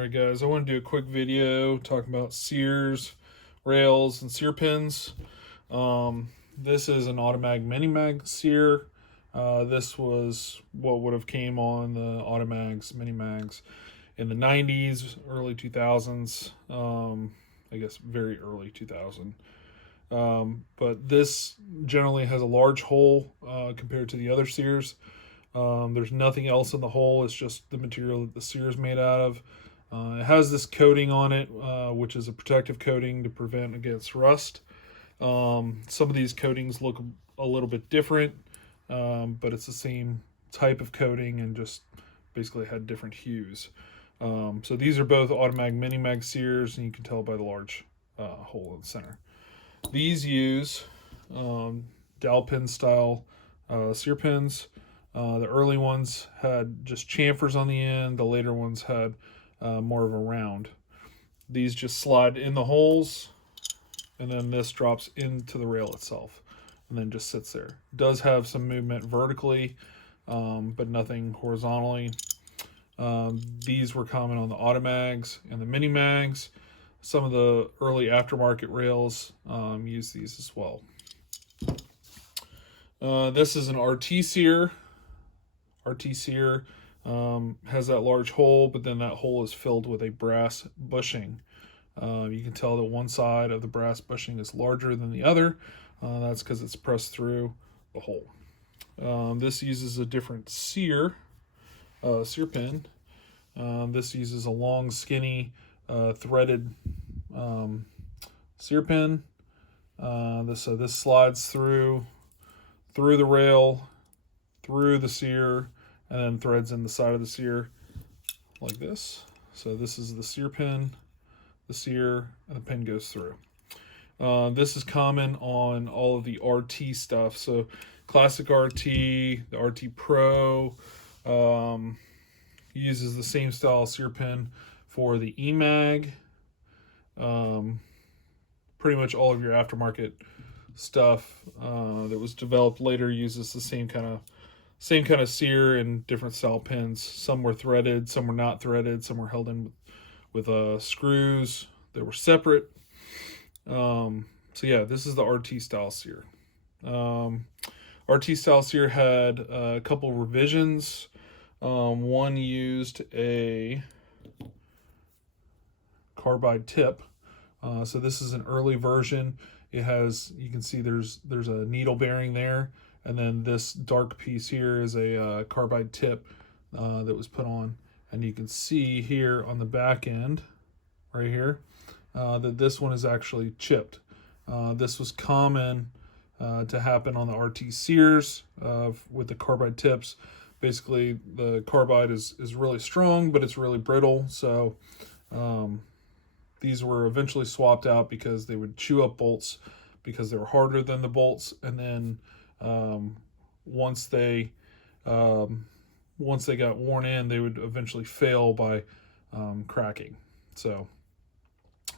Alright guys, I want to do a quick video talking about Sears rails and sear pins. This is an Automag Mini Mag sear. This was what would have came on the Automags, Mini Mags in the 90s, early 2000s. I guess very early 2000. But this generally has a large hole compared to the other sears. There's nothing else in the hole. It's just the material that the sear is made out of. It has this coating on it, which is a protective coating to prevent against rust. Some of these coatings look a little bit different, but it's the same type of coating and just basically had different hues. So these are both Automag Mini Mag sears, and you can tell by the large hole in the center. These use dowel pin style sear pins. The early ones had just chamfers on the end. The later ones had more of a round. These just slide in the holes, and then this drops into the rail itself, and then just sits there. It does have some movement vertically, but nothing horizontally. These were common on the Automags and the Mini Mags. Some of the early aftermarket rails use these as well. This is an RT sear. RT sear has that large hole, but then that hole is filled with a brass bushing. You can tell that one side of the brass bushing is larger than the other. That's because it's pressed through the hole. This uses a different sear pin. This uses a long, skinny, threaded sear pin. This slides through the rail, through the sear, and then threads in the side of the sear like this. So this is the sear pin, the sear, and the pin goes through. This is common on all of the RT stuff. So classic RT, the RT Pro, uses the same style sear pin for the Emag. Pretty much all of your aftermarket stuff that was developed later uses the same kind of sear and different style pins. Some were threaded, some were not threaded, some were held in with screws that were separate. So yeah, this is the RT style sear. RT style sear had a couple revisions. One used a carbide tip. So this is an early version. It has, you can see there's a needle bearing there, and then this dark piece here is a carbide tip that was put on, and you can see here on the back end right here that this one is actually chipped. This was common to happen on the RT sears with the carbide tips. Basically the carbide is really strong, but it's really brittle, so these were eventually swapped out because they would chew up bolts because they were harder than the bolts, and then once they got worn in, they would eventually fail by cracking. So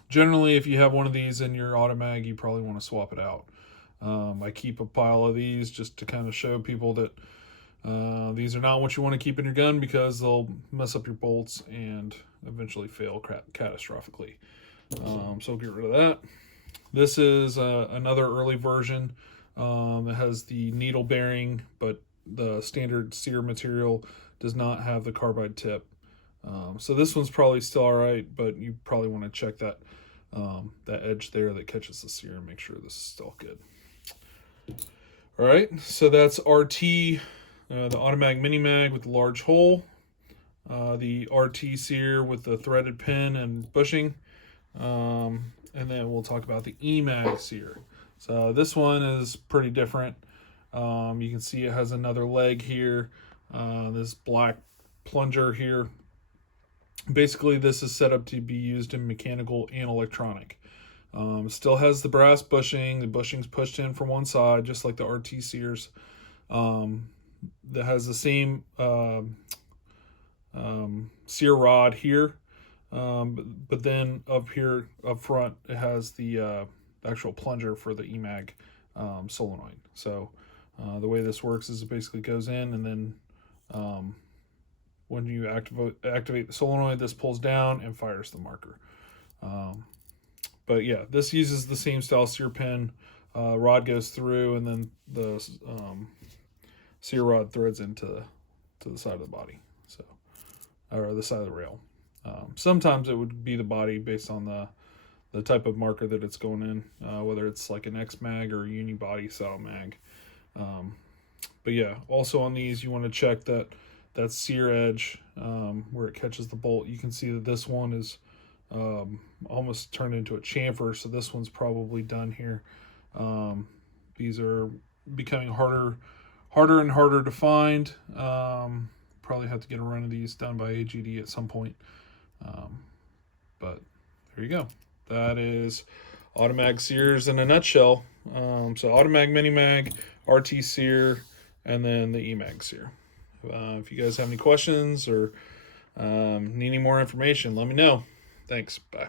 generally, if you have one of these in your Automag, you probably want to swap it out. I keep a pile of these just to kind of show people that these are not what you want to keep in your gun, because they'll mess up your bolts and eventually fail catastrophically. So get rid of that. This is another early version. It has the needle bearing, but the standard sear material does not have the carbide tip. So this one's probably still all right, but you probably want to check that edge there that catches the sear and make sure this is still good. All right, so that's RT, the Automag Mini Mag with the large hole, the RT sear with the threaded pin and bushing, and then we'll talk about the Emag sear. So this one is pretty different. You can see it has another leg here, this black plunger here. Basically, this is set up to be used in mechanical and electronic. Still has the brass bushing. The bushing's pushed in from one side, just like the RT sears. That has the same sear rod here, but then up here up front it has the actual plunger for the Emag solenoid. So the way this works is it basically goes in, and then when you activate the solenoid, this pulls down and fires the marker. But yeah, this uses the same style sear pin. Rod goes through, and then the sear rod threads into the side of the body, so, or the side of the rail. Sometimes it would be the body based on the type of marker that it's going in, whether it's like an X-Mag or a unibody style mag. But yeah, also on these, you want to check that sear edge where it catches the bolt. You can see that this one is almost turned into a chamfer, so this one's probably done here. These are becoming harder and harder to find. Probably have to get a run of these done by AGD at some point. But there you go. That is Automag Sears in a nutshell. So Automag Mini Mag, RT Sear, and then the Emag Sear. If you guys have any questions or need any more information, let me know. Thanks. Bye.